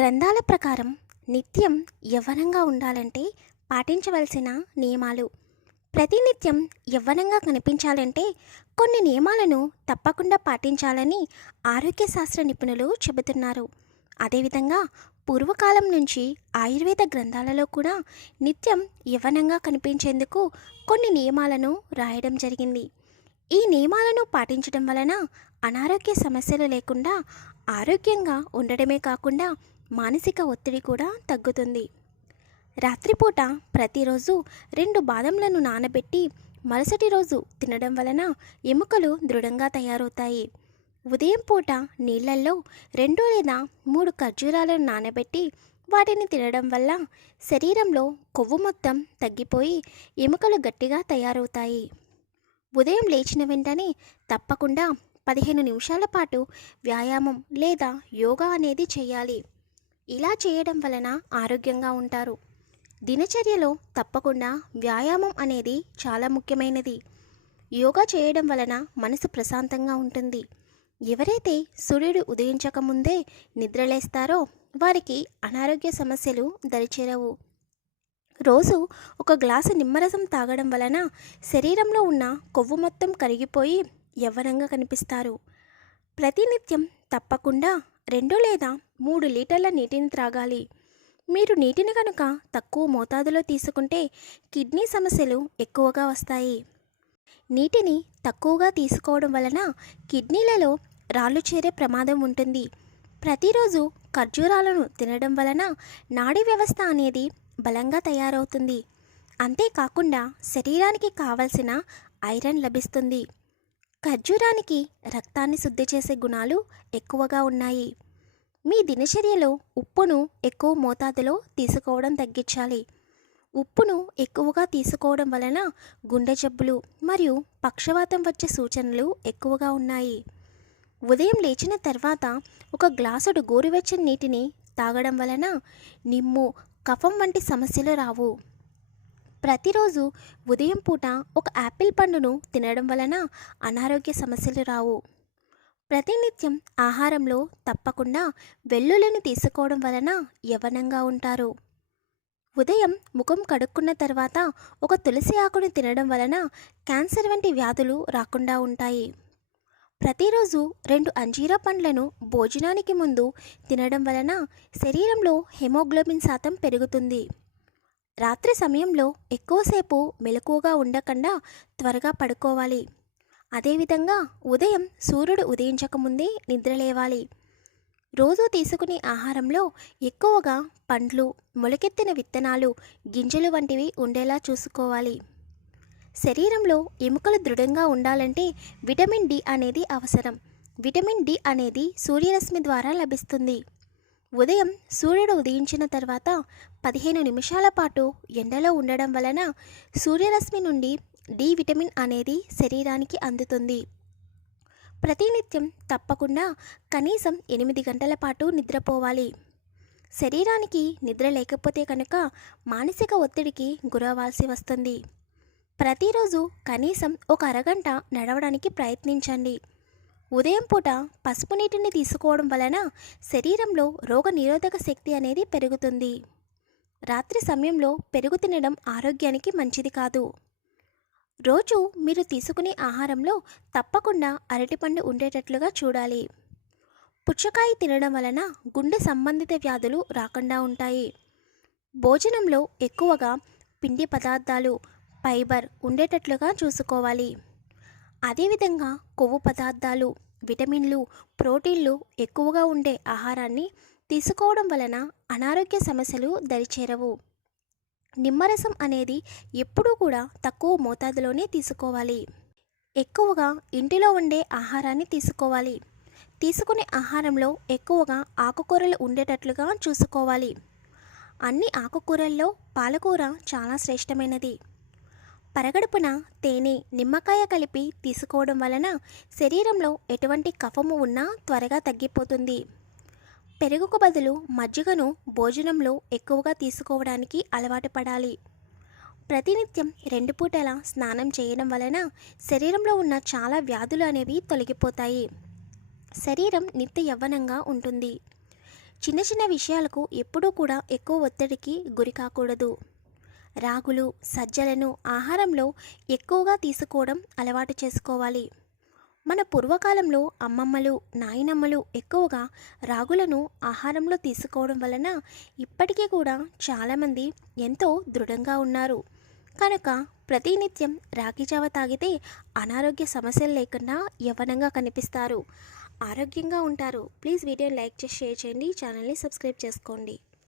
గ్రంథాల ప్రకారం నిత్యం యవ్వనంగా ఉండాలంటే పాటించవలసిన నియమాలు. ప్రతినిత్యం యవ్వనంగా కనిపించాలంటే కొన్ని నియమాలను తప్పకుండా పాటించాలని ఆరోగ్య శాస్త్ర నిపుణులు చెబుతున్నారు. అదేవిధంగా పూర్వకాలం నుంచి ఆయుర్వేద గ్రంథాలలో కూడా నిత్యం యవ్వనంగా కనిపించేందుకు కొన్ని నియమాలను రాయడం జరిగింది. ఈ నియమాలను పాటించడం వలన అనారోగ్య సమస్యలు లేకుండా ఆరోగ్యంగా ఉండడమే కాకుండా మానసిక ఒత్తిడి కూడా తగ్గుతుంది. రాత్రిపూట ప్రతిరోజు రెండు బాదంలను నానబెట్టి మరుసటి రోజు తినడం వలన ఎముకలు దృఢంగా తయారవుతాయి. ఉదయం పూట నీళ్ళల్లో రెండు లేదా మూడు ఖర్జూరాలను నానబెట్టి వాటిని తినడం వల్ల శరీరంలో కొవ్వు మొత్తం తగ్గిపోయి ఎముకలు గట్టిగా తయారవుతాయి. ఉదయం లేచిన వెంటనే తప్పకుండా పదిహేను నిమిషాల పాటు వ్యాయామం లేదా యోగా అనేది చేయాలి. ఇలా చేయడం వలన ఆరోగ్యంగా ఉంటారు. దినచర్యలో తప్పకుండా వ్యాయామం అనేది చాలా ముఖ్యమైనది. యోగా చేయడం వలన మనసు ప్రశాంతంగా ఉంటుంది. ఎవరైతే సూర్యుడు ఉదయించక ముందే నిద్రలేస్తారో వారికి అనారోగ్య సమస్యలు దరిచేరవు. రోజు ఒక గ్లాసు నిమ్మరసం తాగడం వలన శరీరంలో ఉన్న కొవ్వు మొత్తం కరిగిపోయి యవ్వనంగా కనిపిస్తారు. ప్రతినిత్యం తప్పకుండా రెండు లేదా మూడు లీటర్ల నీటిని త్రాగాలి. మీరు నీటిని కనుక తక్కువ మోతాదులో తీసుకుంటే కిడ్నీ సమస్యలు ఎక్కువగా వస్తాయి. నీటిని తక్కువగా తీసుకోవడం వలన కిడ్నీలలో రాళ్ళు చేరే ప్రమాదం ఉంటుంది. ప్రతిరోజు ఖర్జూరాలను తినడం వలన నాడీ వ్యవస్థ అనేది బలంగా తయారవుతుంది. అంతేకాకుండా శరీరానికి కావలసిన ఐరన్ లభిస్తుంది. ఖర్జూరానికి రక్తాన్ని శుద్ధి చేసే గుణాలు ఎక్కువగా ఉన్నాయి. మీ దినచర్యలో ఉప్పును ఎక్కువ మోతాదులో తీసుకోవడం తగ్గించాలి. ఉప్పును ఎక్కువగా తీసుకోవడం వలన గుండె జబ్బులు మరియు పక్షవాతం వచ్చే సూచనలు ఎక్కువగా ఉన్నాయి. ఉదయం లేచిన తర్వాత ఒక గ్లాసుడు గోరువెచ్చని నీటిని తాగడం వలన నిమ్ము కఫం వంటి సమస్యలు రావు. ప్రతిరోజు ఉదయం పూట ఒక యాపిల్ పండును తినడం వలన అనారోగ్య సమస్యలు రావు. ప్రతినిత్యం ఆహారంలో తప్పకుండా వెల్లుల్లిని తీసుకోవడం వలన యవనంగా ఉంటారు. ఉదయం ముఖం కడుక్కున్న తర్వాత ఒక తులసి ఆకును తినడం వలన క్యాన్సర్ వంటి వ్యాధులు రాకుండా ఉంటాయి. ప్రతిరోజు రెండు అంజీరా పండ్లను భోజనానికి ముందు తినడం వలన శరీరంలో హెమోగ్లోబిన్ శాతం పెరుగుతుంది. రాత్రి సమయంలో ఎక్కువసేపు మెలకువగా ఉండకుండా త్వరగా పడుకోవాలి. అదేవిధంగా ఉదయం సూర్యుడు ఉదయించకముందే నిద్రలేవాలి రోజు తీసుకునే ఆహారంలో ఎక్కువగా పండ్లు మొలకెత్తిన విత్తనాలు గింజలు వంటివి ఉండేలా చూసుకోవాలి. శరీరంలో ఎముకలు దృఢంగా ఉండాలంటే విటమిన్ డి అనేది అవసరం. విటమిన్ డి అనేది సూర్యరశ్మి ద్వారా లభిస్తుంది. ఉదయం సూర్యుడు ఉదయించిన తర్వాత పదిహేను నిమిషాల పాటు ఎండలో ఉండడం వలన సూర్యరశ్మి నుండి డి విటమిన్ అనేది శరీరానికి అందుతుంది. ప్రతినిత్యం తప్పకుండా కనీసం ఎనిమిది గంటల పాటు నిద్రపోవాలి. శరీరానికి నిద్ర లేకపోతే కనుక మానసిక ఒత్తిడికి గురవ్వాల్సి వస్తుంది. ప్రతిరోజు కనీసం ఒక అరగంట నడవడానికి ప్రయత్నించండి. ఉదయం పూట పసుపు నీటిని తీసుకోవడం వలన శరీరంలో రోగ నిరోధక శక్తి అనేది పెరుగుతుంది. రాత్రి సమయంలో పెరుగు తినడం ఆరోగ్యానికి మంచిది కాదు. రోజు మీరు తీసుకునే ఆహారంలో తప్పకుండా అరటిపండు ఉండేటట్లుగా చూడాలి. పుచ్చకాయ తినడం వలన గుండె సంబంధిత వ్యాధులు రాకుండా ఉంటాయి. భోజనంలో ఎక్కువగా పిండి పదార్థాలు ఫైబర్ ఉండేటట్లుగా చూసుకోవాలి. అదేవిధంగా కొవ్వు పదార్థాలు విటమిన్లు ప్రోటీన్లు ఎక్కువగా ఉండే ఆహారాన్ని తీసుకోవడం వలన అనారోగ్య సమస్యలు దరిచేరవు. నిమ్మరసం అనేది ఎప్పుడూ కూడా తక్కువ మోతాదులోనే తీసుకోవాలి. ఎక్కువగా ఇంటిలో ఉండే ఆహారాన్ని తీసుకోవాలి. తీసుకునే ఆహారంలో ఎక్కువగా ఆకుకూరలు ఉండేటట్లుగా చూసుకోవాలి. అన్ని ఆకుకూరల్లో పాలకూర చాలా శ్రేష్టమైనది. పరగడుపున తేనె నిమ్మకాయ కలిపి తీసుకోవడం వలన శరీరంలో ఎటువంటి కఫము ఉన్నా త్వరగా తగ్గిపోతుంది. పెరుగుకు బదులు మజ్జిగను భోజనంలో ఎక్కువగా తీసుకోవడానికి అలవాటు పడాలి. ప్రతినిత్యం రెండు పూటల స్నానం చేయడం వలన శరీరంలో ఉన్న చాలా వ్యాధులు అనేవి తొలగిపోతాయి. శరీరం నిత్య యవ్వనంగా ఉంటుంది. చిన్న చిన్న విషయాలకు ఎప్పుడూ కూడా ఎక్కువ ఒత్తిడికి గురి కాకూడదు రాగులు సజ్జలను ఆహారంలో ఎక్కువగా తీసుకోవడం అలవాటు చేసుకోవాలి. మన పూర్వకాలంలో అమ్మమ్మలు నాయనమ్మలు ఎక్కువగా రాగులను ఆహారంలో తీసుకోవడం వలన ఇప్పటికీ కూడా చాలామంది ఎంతో దృఢంగా ఉన్నారు. కనుక ప్రతినిత్యం రాగి జావ తాగితే అనారోగ్య సమస్యలు లేకుండా యవ్వనంగా కనిపిస్తారు. ఆరోగ్యంగా ఉంటారు. ప్లీజ్ వీడియోని లైక్ చేసి షేర్ చేయండి. ఛానల్ని సబ్స్క్రైబ్ చేసుకోండి.